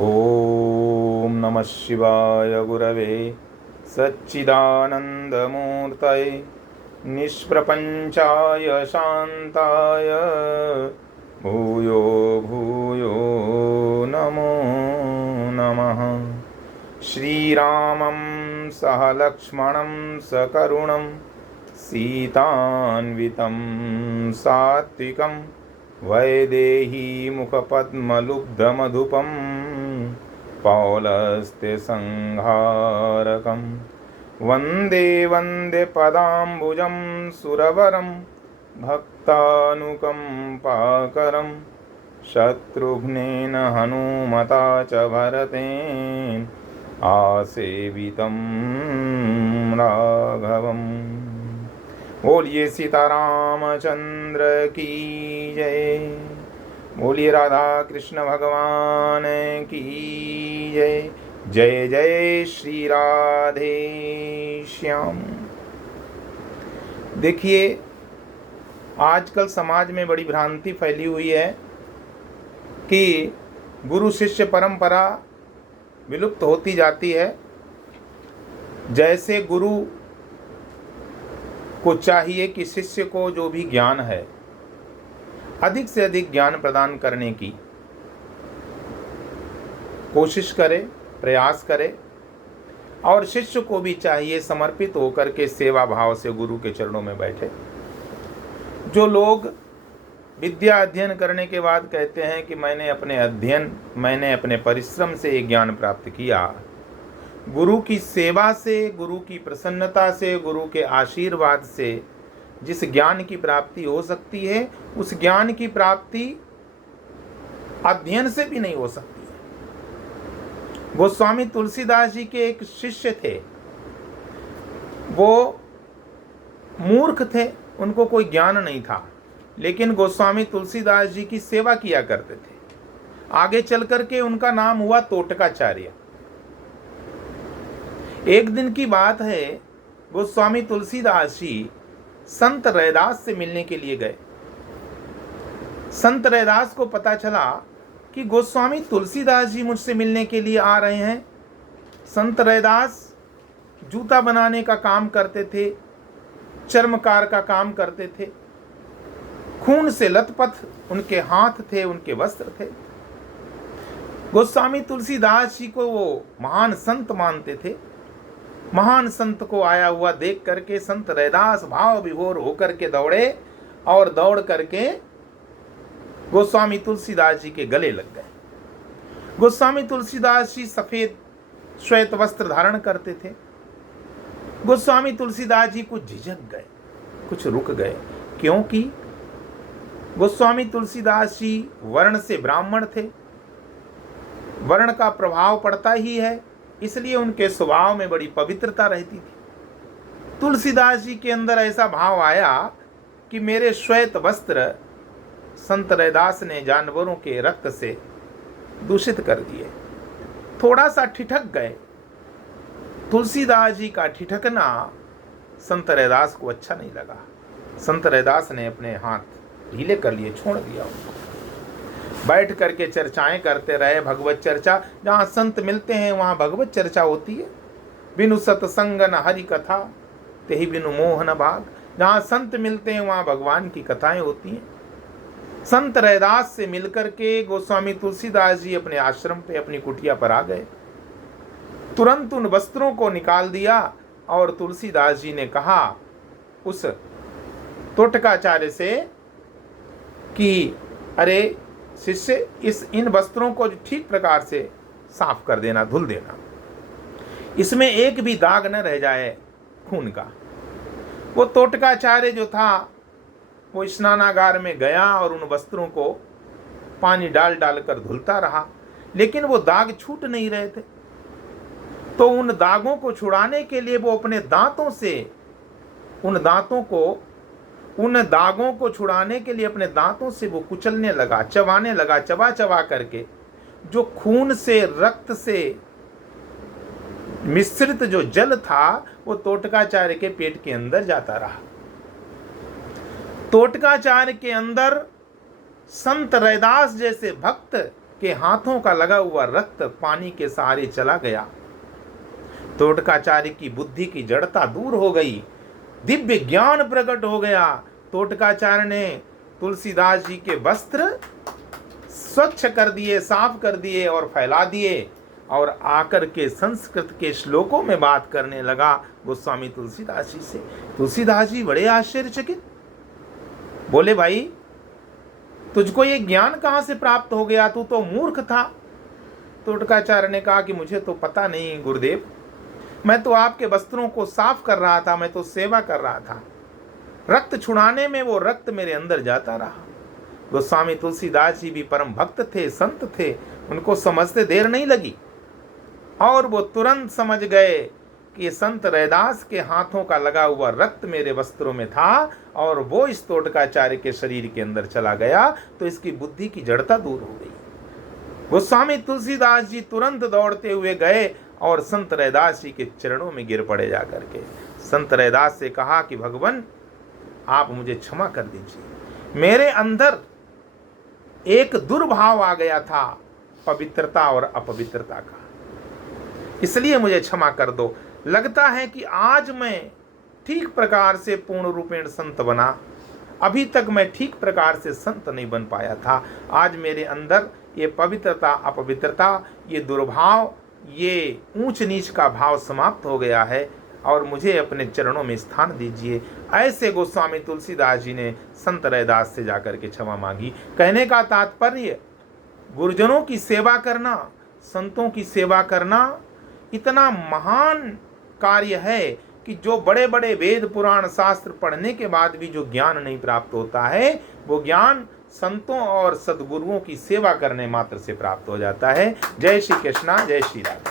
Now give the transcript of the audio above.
ओम नमः शिवाय गुरवे सच्चिदानन्दमूर्तये निष्प्रपञ्चाय शान्ताय भूयो भूयो नमो नमः। श्रीरामं सह लक्ष्मणं सकरुणं सीतान्वितं सात्विकं वैदेही मुखपद्मलुब्धमधुपं पौलस्त्यसंहारकं वन्दे वन्दे पदाम्बुजं सुरवरं भक्तानुकम्पाकरं शत्रुघ्नेन हनुमता च भरतेन आसेवितं राघवम्। बोलिए सीतारामचंद्र की जय। बोलिए राधा कृष्ण भगवान की जय। जय जय श्री राधे श्याम। देखिए, आजकल समाज में बड़ी भ्रांति फैली हुई है कि गुरु शिष्य परंपरा विलुप्त होती जाती है। जैसे गुरु को चाहिए कि शिष्य को जो भी ज्ञान है अधिक से अधिक ज्ञान प्रदान करने की कोशिश करे, प्रयास करे, और शिष्य को भी चाहिए समर्पित होकर के सेवा भाव से गुरु के चरणों में बैठे। जो लोग विद्या अध्ययन करने के बाद कहते हैं कि मैंने अपने परिश्रम से ये ज्ञान प्राप्त किया, गुरु की सेवा से, गुरु की प्रसन्नता से, गुरु के आशीर्वाद से जिस ज्ञान की प्राप्ति हो सकती है, उस ज्ञान की प्राप्ति अध्ययन से भी नहीं हो सकती है। गोस्वामी तुलसीदास जी के एक शिष्य थे, वो मूर्ख थे, उनको कोई ज्ञान नहीं था, लेकिन गोस्वामी तुलसीदास जी की सेवा किया करते थे। आगे चल करके उनका नाम हुआ तोटकाचार्य। एक दिन की बात है, गोस्वामी तुलसीदास जी संत रैदास से मिलने के लिए गए। संत रैदास को पता चला कि गोस्वामी तुलसीदास जी मुझसे मिलने के लिए आ रहे हैं। संत रैदास जूता बनाने का काम करते थे, चर्मकार का काम करते थे, खून से लथपथ उनके हाथ थे, उनके वस्त्र थे। गोस्वामी तुलसीदास जी को वो महान संत मानते थे। महान संत को आया हुआ देख करके संत रैदास भाव विभोर होकर के दौड़े और दौड़ करके गोस्वामी तुलसीदास जी के गले लग गए। गोस्वामी तुलसीदास जी सफेद श्वेत वस्त्र धारण करते थे। गोस्वामी तुलसीदास जी कुछ झिझक गए, कुछ रुक गए, क्योंकि गोस्वामी तुलसीदास जी वर्ण से ब्राह्मण थे। वर्ण का प्रभाव पड़ता ही है, इसलिए उनके स्वभाव में बड़ी पवित्रता रहती थी। तुलसीदास जी के अंदर ऐसा भाव आया कि मेरे श्वेत वस्त्र संत रैदास ने जानवरों के रक्त से दूषित कर दिए। थोड़ा सा ठिठक गए। तुलसीदास जी का ठिठकना संत रैदास को अच्छा नहीं लगा। संत रैदास ने अपने हाथ ढीले कर लिए, छोड़ दिया उनको। बैठ करके चर्चाएं करते रहे, भगवत चर्चा। जहाँ संत मिलते हैं वहाँ भगवत चर्चा होती है। बिनु सत्संग न हरि कथा, तेहि बिनु मोह न भाग। जहाँ संत मिलते हैं वहाँ भगवान की कथाएं होती हैं। संत रैदास से मिलकर के गोस्वामी तुलसीदास जी अपने आश्रम पे, अपनी कुटिया पर आ गए। तुरंत उन वस्त्रों को निकाल दिया और तुलसीदास जी ने कहा उस तोटकाचार्य से कि अरे शिष्य, इन वस्त्रों को ठीक प्रकार से साफ कर देना, धुल देना, इसमें एक भी दाग न रह जाए खून का। वो तोटकाचार्य जो था वो स्नानागार में गया और उन वस्त्रों को पानी डाल डाल कर धुलता रहा, लेकिन वो दाग छूट नहीं रहे थे। तो उन दागों को छुड़ाने के लिए वो अपने दांतों से उन दागों को छुड़ाने के लिए अपने दांतों से वो कुचलने लगा, चबाने लगा। चबा चबा करके जो खून से, रक्त से मिश्रित जो जल था वो तोटकाचार्य के पेट के अंदर जाता रहा। तोटकाचार्य के अंदर संत रैदास जैसे भक्त के हाथों का लगा हुआ रक्त पानी के सहारे चला गया। तोटकाचार्य की बुद्धि की जड़ता दूर हो गई, दिव्य ज्ञान प्रकट हो गया। तोटकाचार्य ने तुलसीदास जी के वस्त्र स्वच्छ कर दिए, साफ कर दिए और फैला दिए, और आकर के संस्कृत के श्लोकों में बात करने लगा गोस्वामी तुलसीदास जी से। तुलसीदास जी बड़े आश्चर्यचकित, बोले भाई तुझको ये ज्ञान कहाँ से प्राप्त हो गया, तू तो मूर्ख था। तोटकाचार्य ने कहा कि मुझे तो पता नहीं गुरुदेव, मैं तो आपके वस्त्रों को साफ कर रहा था, मैं तो सेवा कर रहा था, रक्त छुड़ाने में वो रक्त मेरे अंदर जाता रहा। गोस्वामी तुलसीदास जी भी परम भक्त थे, संत थे, उनको समझते देर नहीं लगी और वो तुरंत समझ गए कि संत रैदास के हाथों का लगा हुआ रक्त मेरे वस्त्रों में था और वो इस तोटकाचार्य के शरीर के अंदर चला गया, तो इसकी बुद्धि की जड़ता दूर हो गई। गोस्वामी तुलसीदास जी तुरंत दौड़ते हुए गए और संत रैदास जी के चरणों में गिर पड़े जाकर के। संत रैदास से कहा कि भगवान आप मुझे क्षमा कर दीजिए, मेरे अंदर एक दुर्भाव आ गया था पवित्रता और अपवित्रता का, इसलिए मुझे क्षमा कर दो। लगता है कि आज मैं ठीक प्रकार से पूर्ण रूपेण संत बना, अभी तक मैं ठीक प्रकार से संत नहीं बन पाया था। आज मेरे अंदर ये पवित्रता अपवित्रता, ये दुर्भाव, ये ऊंच नीच का भाव समाप्त हो गया है और मुझे अपने चरणों में स्थान दीजिए। ऐसे गोस्वामी तुलसीदास जी ने संत रैदास से जाकर के क्षमा मांगी। कहने का तात्पर्य, गुरुजनों की सेवा करना, संतों की सेवा करना इतना महान कार्य है कि जो बड़े बड़े वेद पुराण शास्त्र पढ़ने के बाद भी जो ज्ञान नहीं प्राप्त होता है, वो ज्ञान संतों और सद्गुरुओं की सेवा करने मात्र से प्राप्त हो जाता है। जय श्री कृष्णा, जय श्री राम।